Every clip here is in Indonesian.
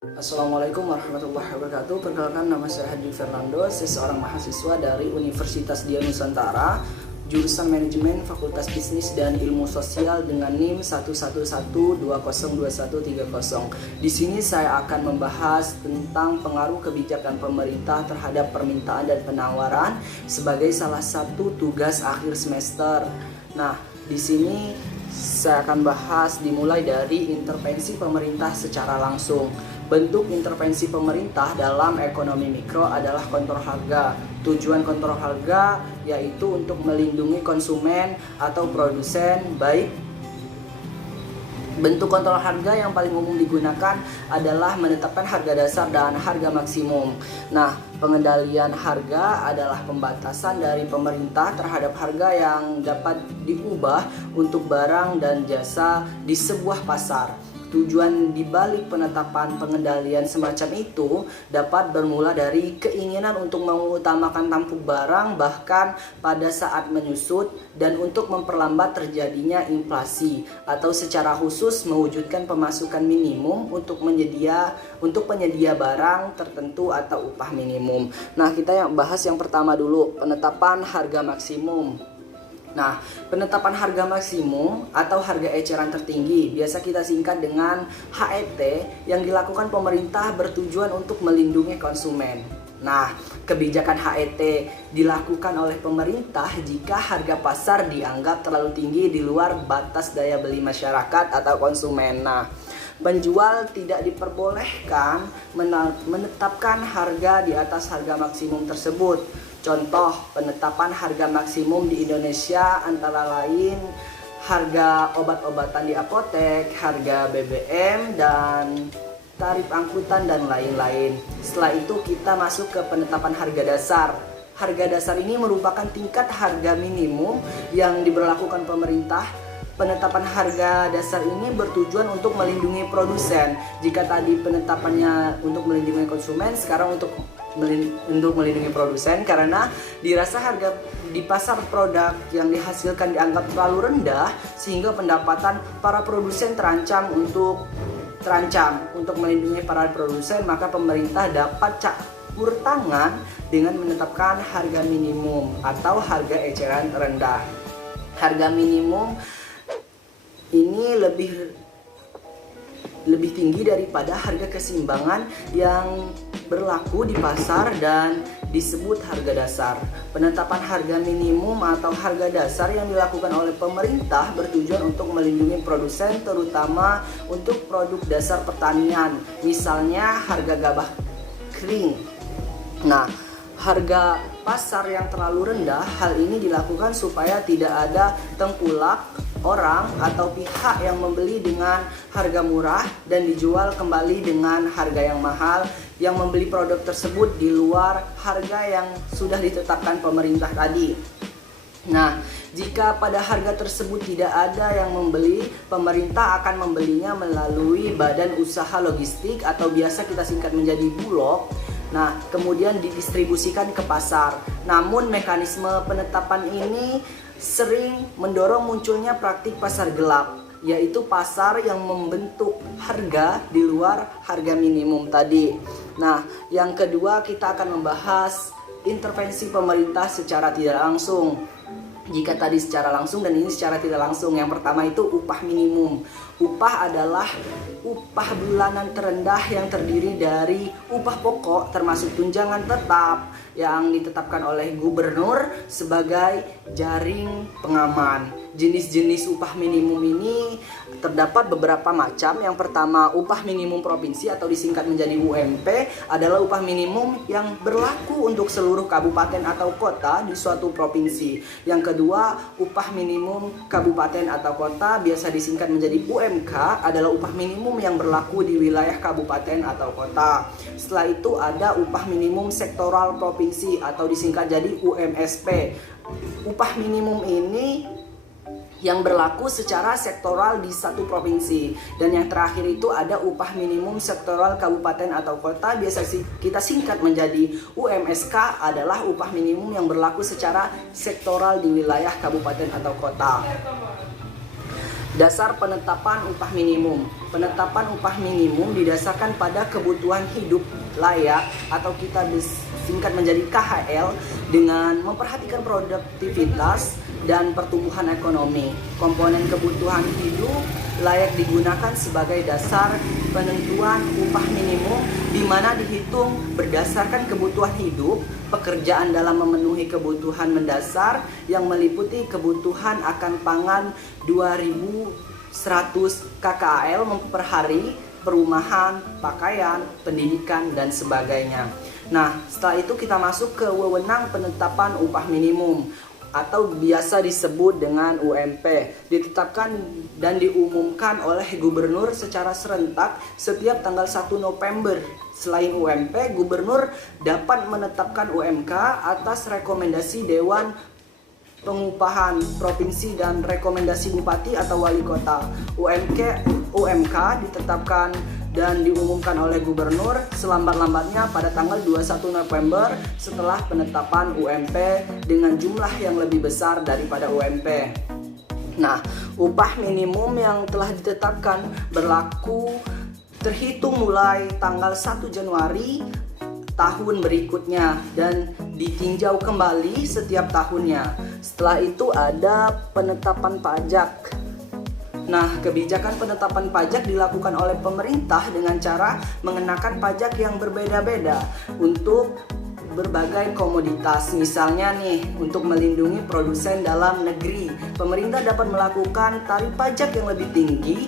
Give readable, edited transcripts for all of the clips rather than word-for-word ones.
Assalamualaikum warahmatullahi wabarakatuh. Perkenalkan, nama saya Hadi Fernando, saya seorang mahasiswa dari Universitas Dian Nusantara, jurusan Manajemen Fakultas Bisnis dan Ilmu Sosial dengan NIM 111202130. Di sini saya akan membahas tentang pengaruh kebijakan pemerintah terhadap permintaan dan penawaran sebagai salah satu tugas akhir semester. Nah, di sini saya akan bahas dimulai dari intervensi pemerintah secara langsung. Bentuk intervensi pemerintah dalam ekonomi mikro adalah kontrol harga. Tujuan kontrol harga yaitu untuk melindungi konsumen atau produsen. Baik, bentuk kontrol harga yang paling umum digunakan adalah menetapkan harga dasar dan harga maksimum. Nah, pengendalian harga adalah pembatasan dari pemerintah terhadap harga yang dapat diubah untuk barang dan jasa di sebuah pasar. Tujuan dibalik penetapan pengendalian semacam itu dapat bermula dari keinginan untuk mengutamakan tampuk barang bahkan pada saat menyusut, dan untuk memperlambat terjadinya inflasi, atau secara khusus mewujudkan pemasukan minimum untuk penyedia barang tertentu atau upah minimum. Nah, kita bahas yang pertama dulu, penetapan harga maksimum. Nah, penetapan harga maksimum atau harga eceran tertinggi, biasa kita singkat dengan HET, yang dilakukan pemerintah bertujuan untuk melindungi konsumen. Nah, kebijakan HET dilakukan oleh pemerintah jika harga pasar dianggap terlalu tinggi di luar batas daya beli masyarakat atau konsumen. Nah, penjual tidak diperbolehkan menetapkan harga di atas harga maksimum tersebut. Contoh penetapan harga maksimum di Indonesia antara lain harga obat-obatan di apotek, harga BBM, dan tarif angkutan dan lain-lain. Setelah itu kita masuk ke penetapan harga dasar. Harga dasar ini merupakan tingkat harga minimum yang diberlakukan pemerintah. Penetapan harga dasar ini bertujuan untuk melindungi produsen. Jika tadi penetapannya untuk melindungi konsumen, sekarang untuk melindungi produsen, karena dirasa harga di pasar produk yang dihasilkan dianggap terlalu rendah sehingga pendapatan para produsen terancam. Untuk melindungi para produsen, maka pemerintah dapat campur tangan dengan menetapkan harga minimum atau harga eceran rendah. Harga minimum ini lebih tinggi daripada harga keseimbangan yang berlaku di pasar dan disebut harga dasar. Penetapan harga minimum atau harga dasar yang dilakukan oleh pemerintah bertujuan untuk melindungi produsen, terutama untuk produk dasar pertanian, misalnya harga gabah kering. Nah, harga pasar yang terlalu rendah, hal ini dilakukan supaya tidak ada tengkulak orang atau pihak yang membeli dengan harga murah dan dijual kembali dengan harga yang mahal, yang membeli produk tersebut di luar harga yang sudah ditetapkan pemerintah tadi. Nah, jika pada harga tersebut tidak ada yang membeli, pemerintah akan membelinya melalui badan usaha logistik atau biasa kita singkat menjadi bulog. Nah, kemudian didistribusikan ke pasar. Namun mekanisme penetapan ini sering mendorong munculnya praktik pasar gelap, yaitu pasar yang membentuk harga di luar harga minimum tadi. Nah, yang kedua kita akan membahas intervensi pemerintah secara tidak langsung. Jika tadi secara langsung dan ini secara tidak langsung. Yang pertama itu upah minimum. Upah adalah upah bulanan terendah yang terdiri dari upah pokok termasuk tunjangan tetap yang ditetapkan oleh gubernur sebagai jaring pengaman. Jenis-jenis upah minimum ini terdapat beberapa macam. Yang pertama, upah minimum provinsi atau disingkat menjadi UMP adalah upah minimum yang berlaku untuk seluruh kabupaten atau kota di suatu provinsi. Yang kedua, upah minimum kabupaten atau kota biasa disingkat menjadi UMK adalah upah minimum yang berlaku di wilayah kabupaten atau kota. Setelah itu ada upah minimum sektoral provinsi atau disingkat jadi UMSP. Upah minimum ini yang berlaku secara sektoral di satu provinsi. Dan yang terakhir itu ada upah minimum sektoral kabupaten atau kota, biasa kita singkat menjadi UMSK, adalah upah minimum yang berlaku secara sektoral di wilayah kabupaten atau kota. Dasar penetapan upah minimum. Penetapan upah minimum didasarkan pada kebutuhan hidup layak atau kita singkat menjadi KHL dengan memperhatikan produktivitas dan pertumbuhan ekonomi. Komponen kebutuhan hidup layak digunakan sebagai dasar penentuan upah minimum di mana dihitung berdasarkan kebutuhan hidup, pekerjaan dalam memenuhi kebutuhan mendasar yang meliputi kebutuhan akan pangan 2.100 KKL per hari, perumahan, pakaian, pendidikan, dan sebagainya. Nah, setelah itu kita masuk ke wewenang penetapan upah minimum atau biasa disebut dengan UMP, ditetapkan dan diumumkan oleh gubernur secara serentak setiap tanggal 1 November. Selain UMP, gubernur dapat menetapkan UMK atas rekomendasi Dewan Pengupahan Provinsi dan rekomendasi Bupati atau Wali Kota. UMK ditetapkan dan diumumkan oleh gubernur selambat-lambatnya pada tanggal 21 November setelah penetapan UMP dengan jumlah yang lebih besar daripada UMP. Nah, upah minimum yang telah ditetapkan berlaku terhitung mulai tanggal 1 Januari tahun berikutnya dan ditinjau kembali setiap tahunnya. Setelah itu ada penetapan pajak. Nah, kebijakan penetapan pajak dilakukan oleh pemerintah dengan cara mengenakan pajak yang berbeda-beda untuk berbagai komoditas. Misalnya nih, untuk melindungi produsen dalam negeri, pemerintah dapat melakukan tarif pajak yang lebih tinggi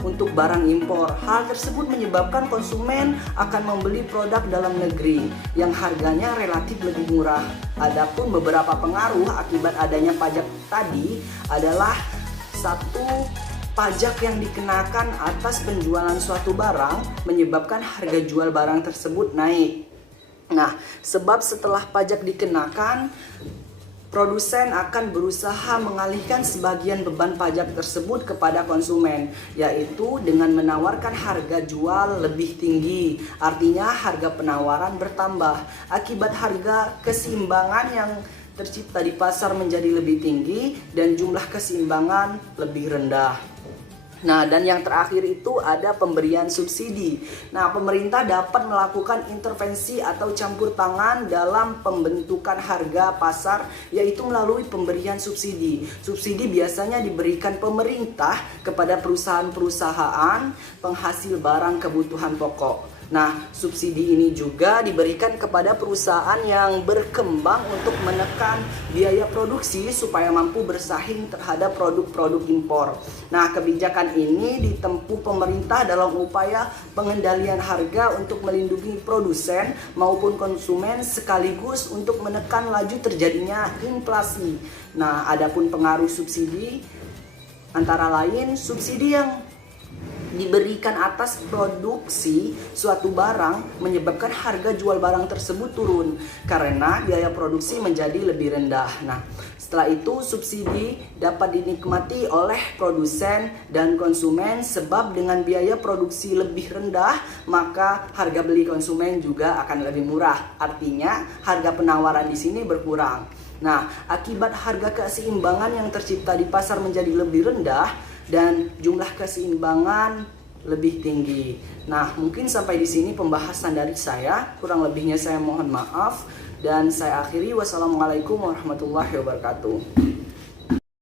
untuk barang impor. Hal tersebut menyebabkan konsumen akan membeli produk dalam negeri yang harganya relatif lebih murah. Adapun beberapa pengaruh akibat adanya pajak tadi adalah satu, pajak yang dikenakan atas penjualan suatu barang menyebabkan harga jual barang tersebut naik. Nah, sebab setelah pajak dikenakan, produsen akan berusaha mengalihkan sebagian beban pajak tersebut kepada konsumen, yaitu dengan menawarkan harga jual lebih tinggi. Artinya harga penawaran bertambah. Akibat harga keseimbangan yang tercipta di pasar menjadi lebih tinggi dan jumlah keseimbangan lebih rendah. Nah, dan yang terakhir itu ada pemberian subsidi. Nah, pemerintah dapat melakukan intervensi atau campur tangan dalam pembentukan harga pasar, yaitu melalui pemberian subsidi. Subsidi biasanya diberikan pemerintah kepada perusahaan-perusahaan penghasil barang kebutuhan pokok. Nah, subsidi ini juga diberikan kepada perusahaan yang berkembang untuk menekan biaya produksi supaya mampu bersaing terhadap produk-produk impor. Nah, kebijakan ini ditempuh pemerintah dalam upaya pengendalian harga untuk melindungi produsen maupun konsumen sekaligus untuk menekan laju terjadinya inflasi. Nah, adapun pengaruh subsidi antara lain subsidi yang diberikan atas produksi suatu barang menyebabkan harga jual barang tersebut turun karena biaya produksi menjadi lebih rendah. Nah, setelah itu subsidi dapat dinikmati oleh produsen dan konsumen sebab dengan biaya produksi lebih rendah maka harga beli konsumen juga akan lebih murah. Artinya harga penawaran di sini berkurang. Nah, akibat harga keseimbangan yang tercipta di pasar menjadi lebih rendah dan jumlah keseimbangan lebih tinggi. Nah, mungkin sampai di sini pembahasan dari saya. Kurang lebihnya saya mohon maaf dan saya akhiri. Wassalamualaikum warahmatullahi wabarakatuh.